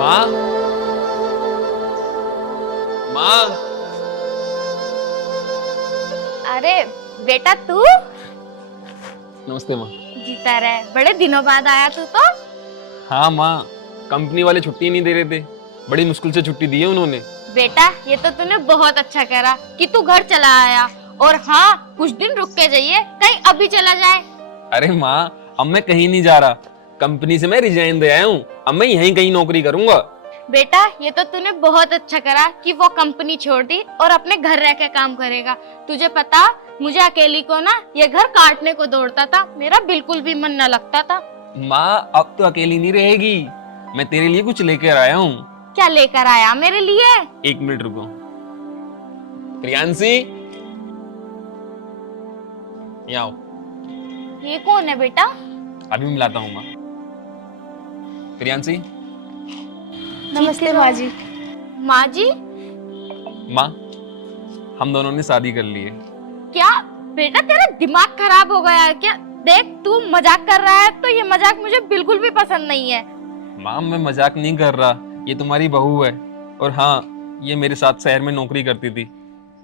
माँ, माँ। अरे बेटा तू नमस्ते माँ। जीता रहे, बड़े दिनों बाद आया तू तो। हाँ माँ, कंपनी वाले छुट्टी नहीं दे रहे थे, बड़ी मुश्किल से छुट्टी दी है उन्होंने। बेटा ये तो तूने बहुत अच्छा करा कि तू घर चला आया। और हाँ, कुछ दिन रुक के जाइए, कहीं अभी चला जाए। अरे माँ, अब मैं कहीं नहीं जा रहा, कंपनी से मैं रिजाइन दे आया हूँ। अब मैं यहीं कहीं नौकरी करूंगा। बेटा ये तो तूने बहुत अच्छा करा कि वो कंपनी छोड़ दी और अपने घर रह के काम करेगा। तुझे पता, मुझे अकेली को ना ये घर काटने को दौड़ता था, मेरा बिल्कुल भी मन न लगता था। माँ, अब तो अकेली नहीं रहेगी, मैं तेरे लिए कुछ लेकर आया हूँ। क्या लेकर आया मेरे लिए? 1 मिनट रुको। प्रियांशी, यहाँ आओ। ये कौन है बेटा? अभी मिलाता हूँ माँ। प्रियांशी। नमस्ते माँ जी। माँ जी? माँ, हम दोनों ने शादी कर ली है। क्या बेटा तेरा दिमाग खराब हो गया है क्या? देख तू मजाक कर रहा है तो ये मजाक मुझे बिल्कुल भी पसंद नहीं है। माँ, मैं मजाक नहीं कर रहा, ये तुम्हारी बहू है। और हाँ, ये मेरे साथ शहर में नौकरी करती थी।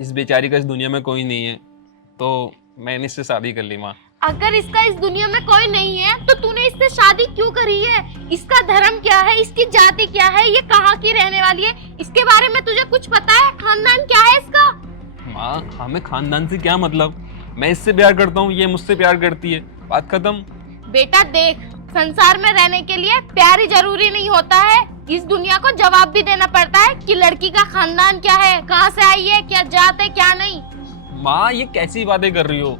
इस बेचारी का इस दुनिया में कोई नहीं है, तो मैंने इससे शादी कर ली माँ। अगर इसका इस दुनिया में कोई नहीं है तो तूने इससे शादी क्यों करी है? इसका धर्म क्या है, इसकी जाति क्या है, ये कहाँ की रहने वाली है, इसके बारे में तुझे कुछ पता है? खानदान क्या है इसका? माँ, हमें खानदान से क्या मतलब? मैं इससे प्यार करता हूँ, ये मुझसे प्यार करती है, बात खत्म। बेटा देख, संसार में रहने के लिए प्यार ही जरूरी नहीं होता है, इस दुनिया को जवाब भी देना पड़ता है कि लड़की का खानदान क्या है, कहाँ से आई है, क्या जात है, क्या नहीं। माँ, ये कैसी बातें कर रही हो?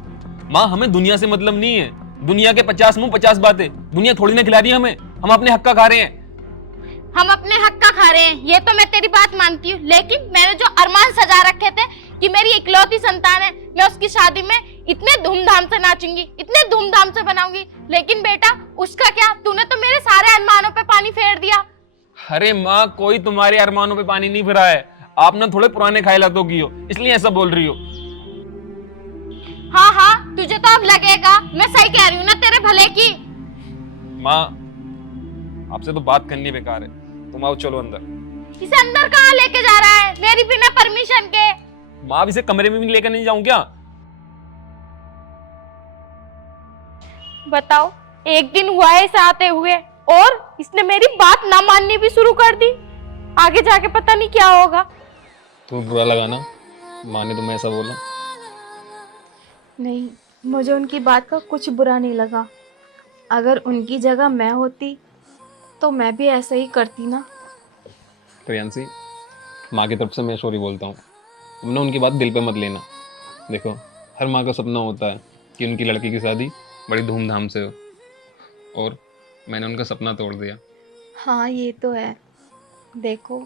माँ, हमें दुनिया से मतलब नहीं है। दुनिया के 50 मुंह 50 बातें, दुनिया थोड़ी ना खिला रही है हमें। हम अपने हक का खा रहे हैं। हम अपने हक का खा रहे हैं, ये तो मैं तेरी बात मानती हूँ, लेकिन मैंने जो अरमान सजा रखे थे कि मेरी इकलौती संतान है, मैं उसकी शादी में इतने धूमधाम से नाचूंगी, इतने धूमधाम से बनाऊंगी, लेकिन बेटा उसका क्या? तूने तो मेरे सारे अरमानों पे पानी फेर दिया। अरे माँ, कोई तुम्हारे अरमानों पे पानी नहीं फिरा है। आप ना थोड़े पुराने ख्यालातों की हो, इसलिए ऐसा बोल रही हो। हाँ हाँ, तुझे तो अब लगेगा मैं सही कह रही हूँ ना तेरे भले की। माँ, आपसे तो बात करनी बेकार है, तुम आओ, चलो अंदर। इसे अंदर कहाँ लेके जा रहा है मेरी बिना परमिशन के? माँ, अब इसे कमरे में भी लेकर नहीं जाऊं क्या? बताओ, एक दिन हुआ है इसे आते हुए और इसने मेरी बात ना माननी भी शुरू कर दी। आगे जाके पता नहीं क्या होगा। तुम्हें बुरा लगा ना, माँ ने तुम्हें ऐसा बोला? नहीं, मुझे उनकी बात का कुछ बुरा नहीं लगा। अगर उनकी जगह मैं होती तो मैं भी ऐसा ही करती ना। प्रियांशी, माँ की तरफ से मैं सॉरी बोलता हूँ। तुम ना उनकी बात दिल पे मत लेना। देखो, हर माँ का सपना होता है कि उनकी लड़की की शादी बड़ी धूमधाम से हो, और मैंने उनका सपना तोड़ दिया। हाँ ये तो है। देखो,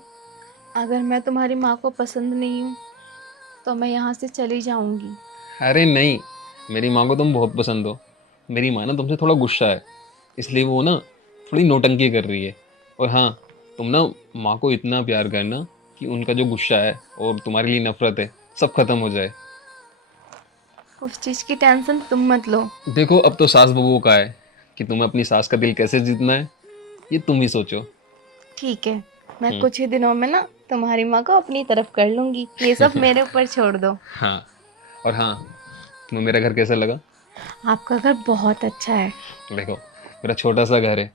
अगर मैं तुम्हारी माँ को पसंद नहीं हूँ तो मैं यहाँ से चली जाऊँगी। अरे नहीं, मेरी माँ को तुम बहुत पसंद हो। मेरी माँ ना तुमसे थोड़ा गुस्सा है, इसलिए वो ना थोड़ी नौटंकी कर रही है। और हाँ, तुम ना माँ को इतना प्यार करना कि उनका जो गुस्सा है और तुम्हारे लिए नफरत है, सब खत्म हो जाए। उस चीज़ की टेंशन तुम मत लो। देखो, अब तो सास बहू का है कि तुम्हें अपनी सास का दिल कैसे जीतना है, ये तुम ही सोचो। ठीक है, मैं कुछ ही दिनों में ना तुम्हारी माँ को अपनी तरफ कर लूँगी। ये सब मेरे ऊपर छोड़ दो। हाँ, और हाँ, तुम्हें मेरा घर कैसा लगा? आपका घर बहुत अच्छा है। देखो, मेरा छोटा सा घर है,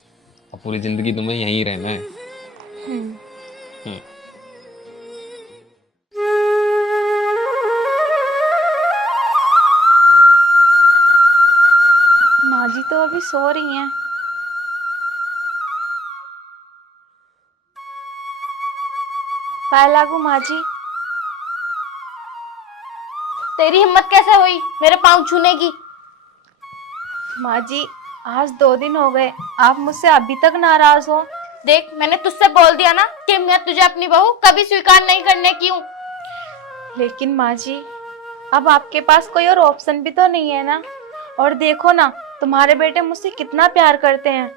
अब पूरी जिंदगी तुम्हें यहीं रहना है। हम्म। माँ जी तो अभी सो रही हैं। पाए लागू माँ जी। तेरी हिम्मत कैसे हुई मेरे पाँव छूने की? माँ जी, आज 2 दिन हो गए, आप मुझसे अभी तक नाराज हो। देख, मैंने तुझसे बोल दिया ना कि मैं तुझे अपनी बहू कभी स्वीकार नहीं करने की हूँ। लेकिन माँ जी, अब आपके पास कोई और ऑप्शन भी तो नहीं है ना। और देखो ना, तुम्हारे बेटे मुझसे कितना प्यार करते हैं।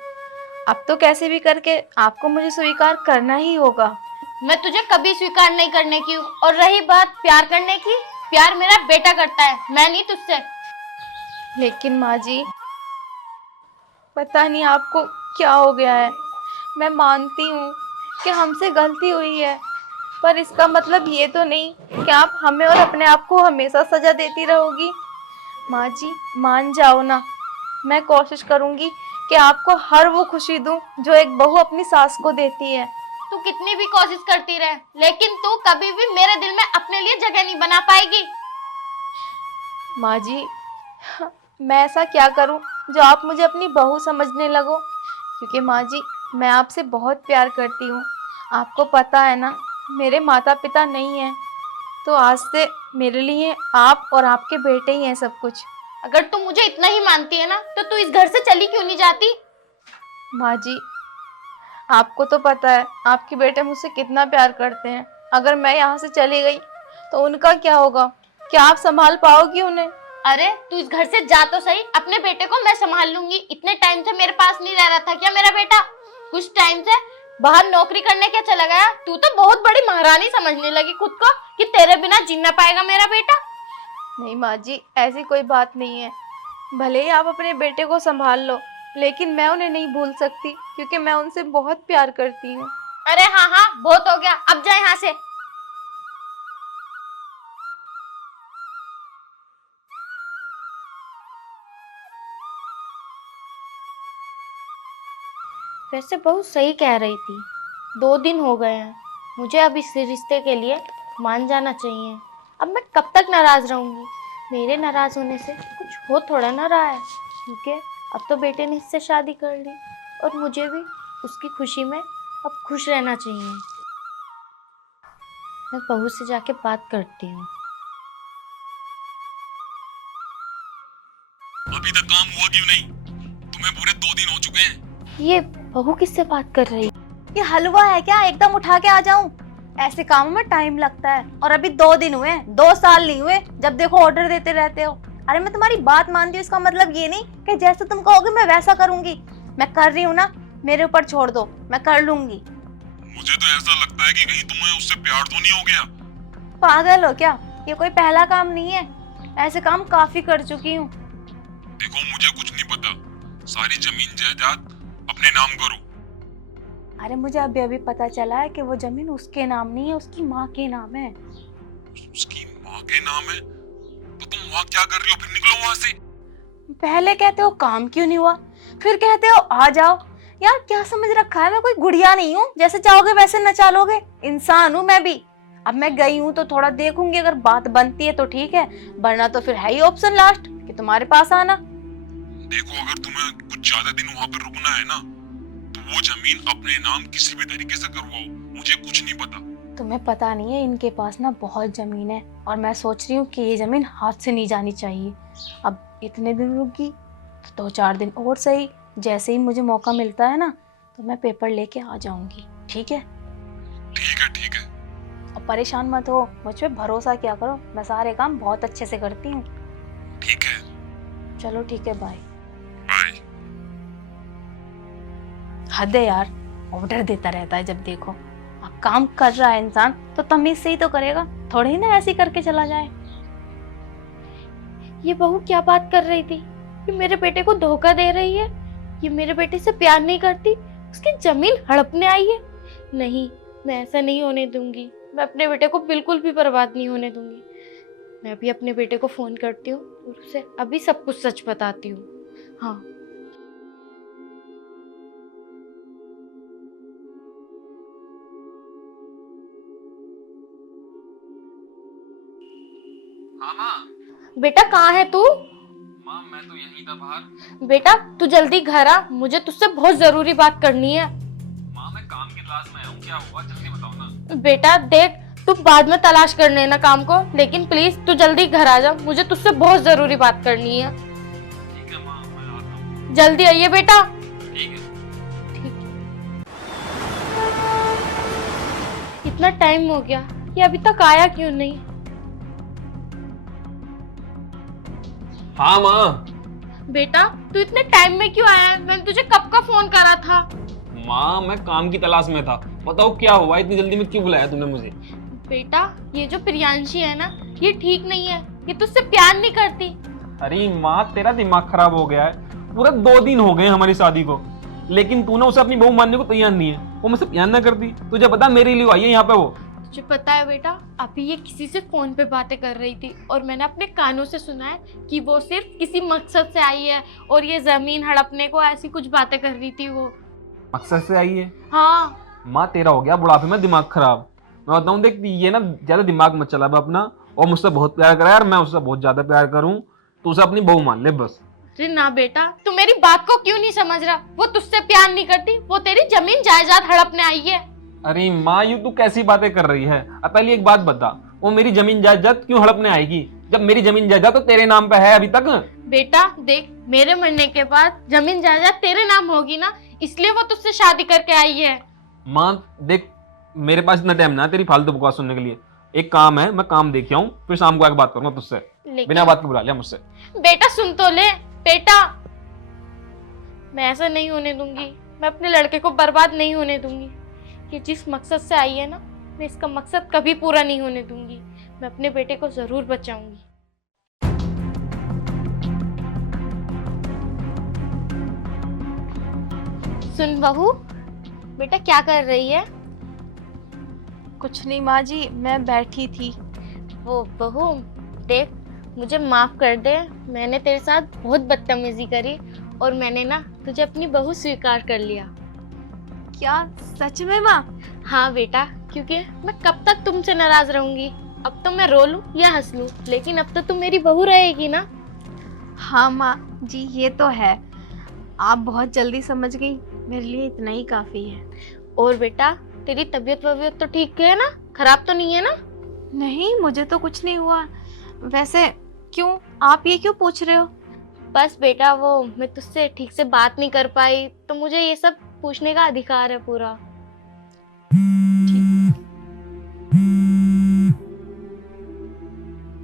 अब तो कैसे भी करके आपको मुझे स्वीकार करना ही होगा। मैं तुझे कभी स्वीकार नहीं करने की हूँ। और रही बात प्यार करने की, प्यार मेरा बेटा करता है, मैं नहीं तुझसे। लेकिन माँ जी, पता नहीं आपको क्या हो गया है। मैं मानती हूँ कि हमसे गलती हुई है, पर इसका मतलब ये तो नहीं कि आप हमें और अपने आप को हमेशा सजा देती रहोगी। माँ जी, मान जाओ ना। मैं कोशिश करूंगी कि आपको हर वो खुशी दूं जो एक बहू अपनी सास को देती है। तू कितनी भी कोशिश करती रहे, लेकिन तू कभी भी मेरे दिल में अपने लिए जगह नहीं बना पाएगी। माँ जी, मैं ऐसा क्या करूं जो आप मुझे अपनी बहू समझने लगो? क्योंकि माँ जी, मैं आपसे बहुत प्यार करती हूँ। आपको पता है ना, मेरे माता पिता नहीं हैं, तो आज से मेरे लिए आप और आपके बेटे ही हैं सब कुछ। अगर तू मुझे इतना ही मानती है ना, तो तू इस घर से चली क्यों नहीं जाती? माँ जी, आपको तो पता है आपके बेटे मुझसे कितना प्यार करते हैं। अगर मैं यहाँ से चली गई तो उनका क्या होगा? क्या आप संभाल पाओगी उन्हें? अरे तू इस घर से जा तो सही, अपने बेटे को मैं संभाल लूंगी। इतने टाइम से मेरे पास नहीं रह रहा था क्या मेरा बेटा? कुछ टाइम से बाहर नौकरी करने क्या चला गया? तू तो बहुत बड़ी महारानी समझने लगी खुद को कि तेरे बिना जी ना पाएगा मेरा बेटा। नहीं माँ जी, ऐसी कोई बात नहीं है। भले ही आप अपने बेटे को संभाल लो, लेकिन मैं उन्हें नहीं भूल सकती, क्योंकि मैं उनसे बहुत प्यार करती हूँ। अरे हाँ हाँ, बहुत हो गया, अब जा यहाँ से। वैसे बहुत सही कह रही थी, 2 दिन हो गए हैं, मुझे अब इस रिश्ते के लिए मान जाना चाहिए। अब मैं कब तक नाराज रहूंगी? मेरे नाराज होने से कुछ हो थोड़ा ना रहा है, क्योंकि अब तो बेटे ने इससे शादी कर ली और मुझे भी उसकी खुशी में अब खुश रहना चाहिए। मैं बहू से जाके बात करती हूँ। अभी तक काम हुआ क्यों नहीं? तुम्हें पूरे 2 दिन हो चुके हैं। ये बहू किससे बात कर रही है? ये हलवा है क्या? एकदम उठा के आ जाऊं? ऐसे कामों में टाइम लगता है, और अभी 2 दिन हुए, 2 साल नहीं हुए। जब देखो ऑर्डर देते रहते हो। अरे मैं तुम्हारी बात मानती हूँ, इसका मतलब ये नहीं कि जैसे तुम कहोगे मैं वैसा करूंगी। मैं कर रही हूँ ना, मेरे ऊपर छोड़ दो, मैं कर लूंगी। मुझे तो ऐसा लगता है कि कहीं तुम्हें उससे प्यार तो नहीं हो गया। पागल हो क्या? ये कोई पहला काम नहीं है, ऐसे काम काफी कर चुकी हूँ। देखो मुझे कुछ नहीं पता, सारी जमीन जायदाद अपने नाम करो। अरे मुझे अभी अभी पता चला है कि वो जमीन उसके नाम नहीं है, उसकी माँ के नाम है। उसकी माँ के नाम है? तो तुम वहाँ क्या कर रही हो? फिर निकलो वहाँ से। पहले कहते हो काम क्यों नहीं हुआ, फिर कहते हो आ जाओ। यार क्या समझ रखा है? मैं कोई गुड़िया नहीं हूँ, जैसे चाहोगे वैसे नचा लोगे। इंसान हूँ मैं भी। अब मैं गई हूँ तो थोड़ा देखूंगी, अगर बात बनती है तो ठीक है, वरना तो फिर है ही ऑप्शन लास्ट कि तुम्हारे पास आना। देखो अगर तुम्हें कुछ ज्यादा दिन वहाँ पर रुकना है ना, तो वो जमीन अपने नाम किसी भी तरीके से करवाओ, मुझे कुछ नहीं पता। तुम्हें पता नहीं है, इनके पास ना बहुत जमीन है, और मैं सोच रही हूँ कि ये जमीन हाथ से नहीं जानी चाहिए। अब इतने दिन रुकी तो 2-4 दिन और सही, जैसे ही मुझे मौका मिलता है ना तो मैं पेपर लेके आ जाऊंगी। ठीक है? ठीक है ठीक है। और परेशान मत हो, मुझ पे भरोसा किया करो, मैं सारे काम बहुत अच्छे से करती हूँ। ठीक है, चलो ठीक है, बाय। बाय। हद है यार, ऑर्डर देता रहता है जब देखो। अब काम कर रहा है इंसान तो तमीज से ही तो करेगा, थोड़ी ना ऐसे ही करके चला जाए। ये बहू क्या बात कर रही थी? ये मेरे बेटे को धोखा दे रही है, ये मेरे बेटे से प्यार नहीं करती, उसकी जमीन हड़पने आई है। नहीं, मैं ऐसा नहीं होने दूंगी, मैं अपने बेटे को बिल्कुल भी बर्बाद नहीं होने दूंगी। मैं अभी अपने बेटे को फोन करती हूँ और उसे अभी सब कुछ सच बताती हूँ। हाँ, हाँ माँ। बेटा कहाँ है तू? माँ मैं तो यहीं था बाहर। बेटा तू जल्दी घर आ, मुझे तुझसे बहुत जरूरी बात करनी है। माँ मैं काम की तलाश में हूँ, क्या हुआ जल्दी बताओ ना। बेटा देख, तू बाद में तलाश कर लेना काम को, लेकिन प्लीज तू जल्दी घर आ जा, मुझे तुझसे बहुत जरूरी बात करनी है। ठीक है माँ, मैं आता हूँ। जल्दी आइए बेटा। ठीक है। इतना टाइम हो गया, ये अभी तक आया क्यों नहीं? हाँ माँ। बेटा तू इतने टाइम में क्यों आया है? मैंने तुझे कब का फोन करा था। माँ मैं काम की तलाश में था, बताओ क्या हुआ, इतनी जल्दी में क्यों बुलाया तुमने मुझे? बेटा ये जो प्रियांशी है ना, ये ठीक नहीं है, ये तुझसे प्यार नहीं करती। अरे माँ तेरा दिमाग खराब हो गया है, पूरा 2 दिन हो गए हमारी शादी को। लेकिन तू ना उसे अपनी बहू मानने को तैयार नहीं है। वो मुझसे प्यार ना करती, तुझे पता मेरे लिए आई है यहाँ पे वो। तुझे पता है बेटा, अभी ये किसी से फोन पे बातें कर रही थी और मैंने अपने कानों से सुना है कि वो सिर्फ किसी मकसद से आई है और ये जमीन हड़पने को ऐसी कुछ बातें कर रही थी वो। मकसद से आई है? हाँ। माँ तेरा हो गया बुढ़ापे में दिमाग खराब। मैं बताऊँ देख, ये ना ज्यादा दिमाग मत चला अपना। और मुझसे बहुत प्यार करा यार, मैं उससे बहुत ज्यादा प्यार करूँ, तो उसे अपनी बहू मान ले बस। अरे ना बेटा, तू मेरी बात को क्यों नहीं समझ रहा? वो तुझसे प्यार नहीं करती, वो तेरी जमीन जायदाद हड़पने आई है। अरे माँ, यूं तू कैसी बातें कर रही है? अब पहले एक बात बता, वो मेरी जमीन जायदाद क्यों हड़पने आएगी जब मेरी जमीन जायदाद तो तेरे नाम पे है अभी तक? बेटा देख, मेरे मरने के बाद जमीन जायदाद तेरे नाम होगी ना, इसलिए वो तुझसे शादी करके आई है। माँ देख, मेरे पास इतना टाइम ना है तेरी फालतू बकवास सुनने के लिए। एक काम है, मैं काम देख आऊं, फिर शाम को आके बात करूंगा तुझसे। बिना बात के बुला लिया मुझसे। बेटा सुन तो ले बेटा, मैं ऐसा नहीं होने दूंगी। मैं अपने लड़के को बर्बाद नहीं होने दूंगी। ये जिस मकसद से आई है ना, मैं इसका मकसद कभी पूरा नहीं होने दूंगी। मैं अपने बेटे को जरूर बचाऊंगी। सुन बहू, बेटा क्या कर रही है? कुछ नहीं माँ जी, मैं बैठी थी। वो बहू देख, मुझे माफ कर दे, मैंने तेरे साथ बहुत बदतमीजी करी और मैंने ना तुझे अपनी बहू स्वीकार कर लिया। क्या सच में माँ? हाँ बेटा, क्योंकि मैं कब तक तुमसे नाराज रहूंगी? अब तो मैं रो लूं या हंस लूं, लेकिन अब तो तुम मेरी बहू रहेगी ना। हाँ माँ जी, ये तो है। आप बहुत जल्दी समझ गई, मेरे लिए इतना ही काफी है। और बेटा, तेरी तबीयत वबीयत तो ठीक है ना? खराब तो नहीं है ना? नहीं, मुझे तो कुछ नहीं हुआ। वैसे क्यों, आप ये क्यों पूछ रहे हो? बस बेटा, वो मैं तुझसे ठीक से बात नहीं कर पाई, तो मुझे ये सब पूछने का अधिकार है पूरा।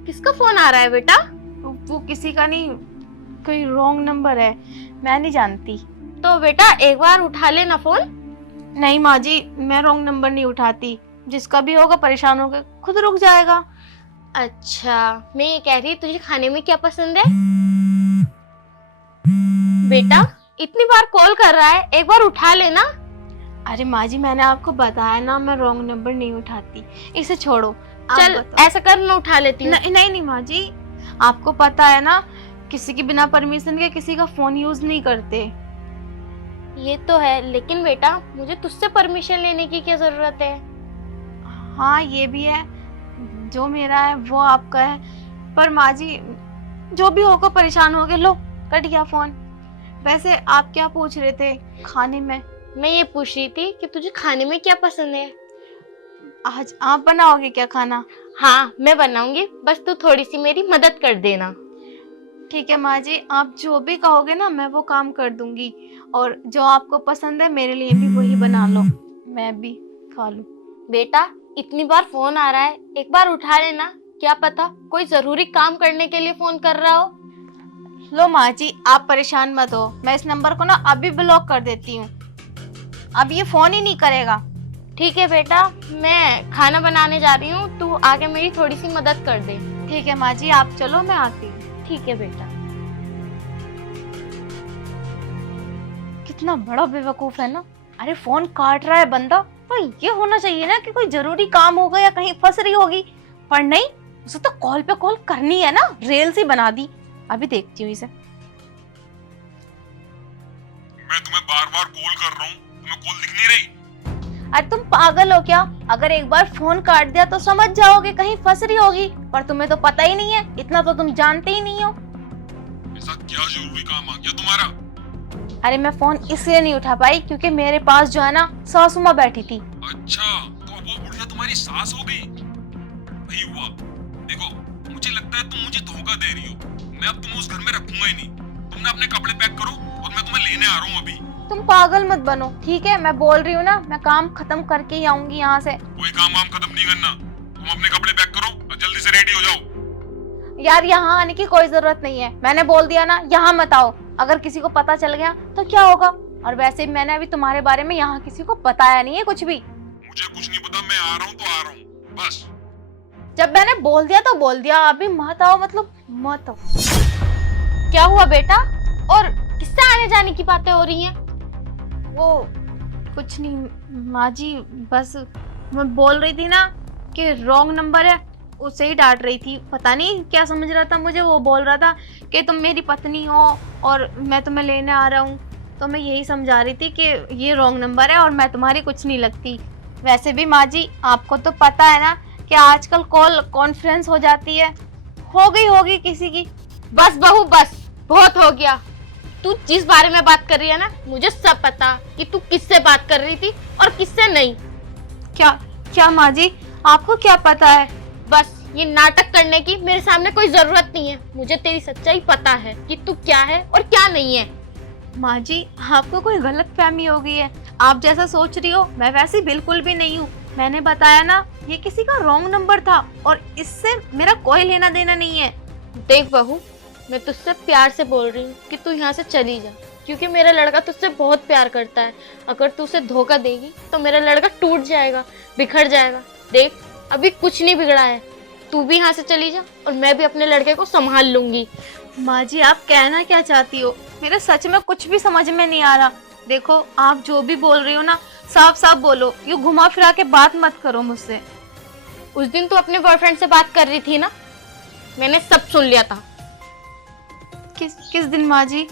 किसका फोन आ रहा है बेटा? वो किसी का नहीं, कोई रॉन्ग नंबर है, मैं नहीं जानती। तो बेटा एक बार उठा लेना फोन। नहीं माँ जी, मैं रॉन्ग नंबर नहीं उठाती। जिसका भी होगा परेशान होकर खुद रुक जाएगा। अच्छा, मैं ये कह रही, तुझे खाने में क्या पसंद है? बेटा इतनी बार कॉल कर रहा है, एक बार उठा लेना। अरे माँ जी, मैंने आपको बताया ना, मैं रॉन्ग नंबर नहीं उठाती। इसे छोड़ो, चल ऐसा कर, मैं उठा लेती हूँ। नहीं माँ जी, आपको पता है ना, किसी के बिना परमिशन के किसी का फोन यूज नहीं करते। ये तो है, लेकिन बेटा मुझे तुझसे परमिशन लेने की क्या जरूरत है? हाँ ये भी है, जो मेरा है वो आपका है। पर माँ जी, जो भी होगा परेशान हो गए, लो कट गया फोन। वैसे आप क्या पूछ रहे थे खाने में? मैं ये पूछ रही थी कि तुझे खाने में क्या पसंद है? आज आप बनाओगे क्या खाना? हाँ मैं बनाऊंगी, बस तू थोड़ी सी मेरी मदद कर देना। ठीक है माँ जी, आप जो भी कहोगे ना मैं वो काम कर दूंगी। और जो आपको पसंद है मेरे लिए भी वही बना लो, मैं भी खा लूं। बेटा इतनी बार फोन आ रहा है, एक बार उठा लेना। क्या पता कोई जरूरी काम करने के लिए फोन कर रहा हो। लो माँ जी, आप परेशान मत हो, मैं इस नंबर को ना अभी ब्लॉक कर देती हूँ। अब ये फोन ही नहीं करेगा। ठीक है बेटा, मैं खाना बनाने जा रही हूँ, तू आके मेरी थोड़ी सी मदद कर दे। ठीक है माँ जी, आप चलो, मैं आती हूँ। ठीक है बेटा। कितना बड़ा बेवकूफ है ना। अरे फोन काट रहा है बंदा, तो ये होना चाहिए ना कि कोई जरूरी काम होगा या कहीं फंस रही होगी, पर नहीं, उसे तो कॉल पे कॉल करनी है ना, रेल ही बना दी। अभी देखती हूँ इसे। मैं तुम्हें बार बार कॉल कर रहा हूँ, तुम्हें कॉल दिख नहीं रही? अरे तुम पागल हो क्या? अगर एक बार फोन काट दिया तो समझ जाओगे कहीं फंस रही होगी, पर तुम्हें तो पता ही नहीं है, इतना तो तुम जानते ही नहीं हो। ऐसा क्या जरूरी काम आ गया तुम्हारा? अरे मैं फोन इसलिए नहीं उठा पाई क्योंकि मेरे पास जो है ना सासू माँ बैठी थी। अच्छा, तो अब वो बुढ़िया तुम्हारी सास हो गई? वही हुआ। देखो, मुझे लगता है तुम मुझे धोखा दे रही हो। मैं अब तुम्हें उस घर में रखूंगा ही नहीं। तुम ना अपने कपड़े पैक करो और मैं तुम्हें लेने आ रहा हूँ अभी। तुम पागल मत बनो, ठीक है? मैं बोल रही हूँ ना, मैं काम खत्म करके ही आऊंगी यहाँ से। कोई काम वाम खत्म नहीं करना, तुम अपने कपड़े पैक करो और जल्दी से रेडी हो जाओ। यार यहाँ आने की कोई जरूरत नहीं है, मैंने बोल दिया ना, यहाँ मत आओ। अगर किसी को पता चल गया तो क्या होगा? और वैसे भी मैंने अभी तुम्हारे बारे में यहाँ किसी को बताया नहीं है कुछ भी। मुझे कुछ नहीं पता, मैं आ रहा हूँ तो आ रहा हूँ, बस। जब मैंने बोल दिया तो बोल दिया, अभी मत आओ मतलब मत आओ। क्या हुआ बेटा? और किससे आने जाने की बातें हो रही हैं? वो कुछ नहीं माँ जी, बस मैं बोल रही थी ना कि रॉन्ग नंबर है, उसे ही डांट रही थी। पता नहीं क्या समझ रहा था मुझे, वो बोल रहा था कि तुम मेरी पत्नी हो और मैं तुम्हें लेने आ रहा हूँ। तो मैं यही समझा रही थी कि ये रॉन्ग नंबर है और मैं तुम्हारी कुछ नहीं लगती। वैसे भी माँ जी आपको तो पता है ना कि आजकल कॉल कॉन्फ्रेंस हो जाती है, हो गई होगी किसी की। बस बहू बस, बहुत हो गया। तू जिस बारे में बात कर रही है ना, मुझे सब पता कि तू किससे बात कर रही थी और किससे नहीं। क्या क्या माँ जी, आपको क्या पता है? बस ये नाटक करने की मेरे सामने कोई जरूरत नहीं है। मुझे तेरी सच्चाई पता है कि तू क्या है और क्या नहीं है। माँ जी आपको कोई गलत फहमी हो गई है। आप जैसा सोच रही हो मैं वैसी बिल्कुल भी नहीं हूँ। मैंने बताया ना, ये किसी का रॉन्ग नंबर था और इससे मेरा कोई लेना देना नहीं है। देख बहू, मैं तुझसे प्यार से बोल रही हूँ कि तू यहाँ से चली जा, क्योंकि मेरा लड़का तुझसे बहुत प्यार करता है। अगर तू उसे धोखा देगी तो मेरा लड़का टूट जाएगा, बिखर जाएगा। देख अभी कुछ नहीं बिगड़ा है, तू भी यहाँ से चली जा और मैं भी अपने लड़के को संभाल लूंगी। माँ जी आप कहना क्या चाहती हो? मेरे सच में कुछ भी समझ में नहीं आ रहा। देखो आप जो भी बोल रही हो ना, साफ साफ बोलो, यूँ घुमा फिरा के बात मत करो मुझसे। उस दिन तू अपने बॉयफ्रेंड से बात कर रही थी ना, मैंने सब सुन लिया था। किस दिन माँ जी?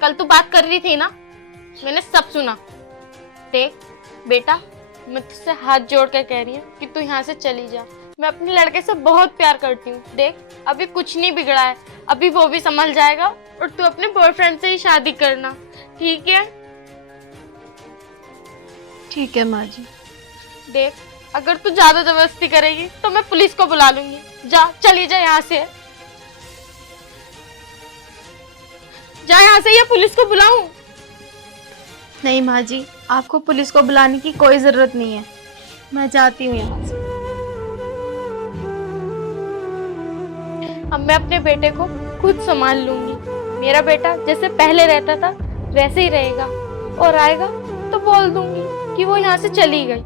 कल तू बात कर रही थी ना, मैंने सब सुना। देख बेटा, मैं तुझसे हाथ जोड़ कर कह रही हूँ कि तू यहाँ से चली जा। मैं अपने लड़के से बहुत प्यार करती हूँ। देख अभी कुछ नहीं बिगड़ा है, अभी वो भी संभल जाएगा और तू अपने बॉयफ्रेंड से ही शादी करना, ठीक है? ठीक है माँ जी। देख अगर तू ज्यादा जबरदस्ती करेगी तो मैं पुलिस को बुला लूंगी। जा, चली जा यहाँ से। जा यहाँ से या पुलिस को बुलाऊं? नहीं माँ जी, आपको पुलिस को बुलाने की कोई जरूरत नहीं है, मैं जाती हूँ यहाँ से। अब मैं अपने बेटे को खुद संभाल लूंगी। मेरा बेटा जैसे पहले रहता था वैसे ही रहेगा, और आएगा तो बोल दूंगी कि वो यहाँ से चली गई।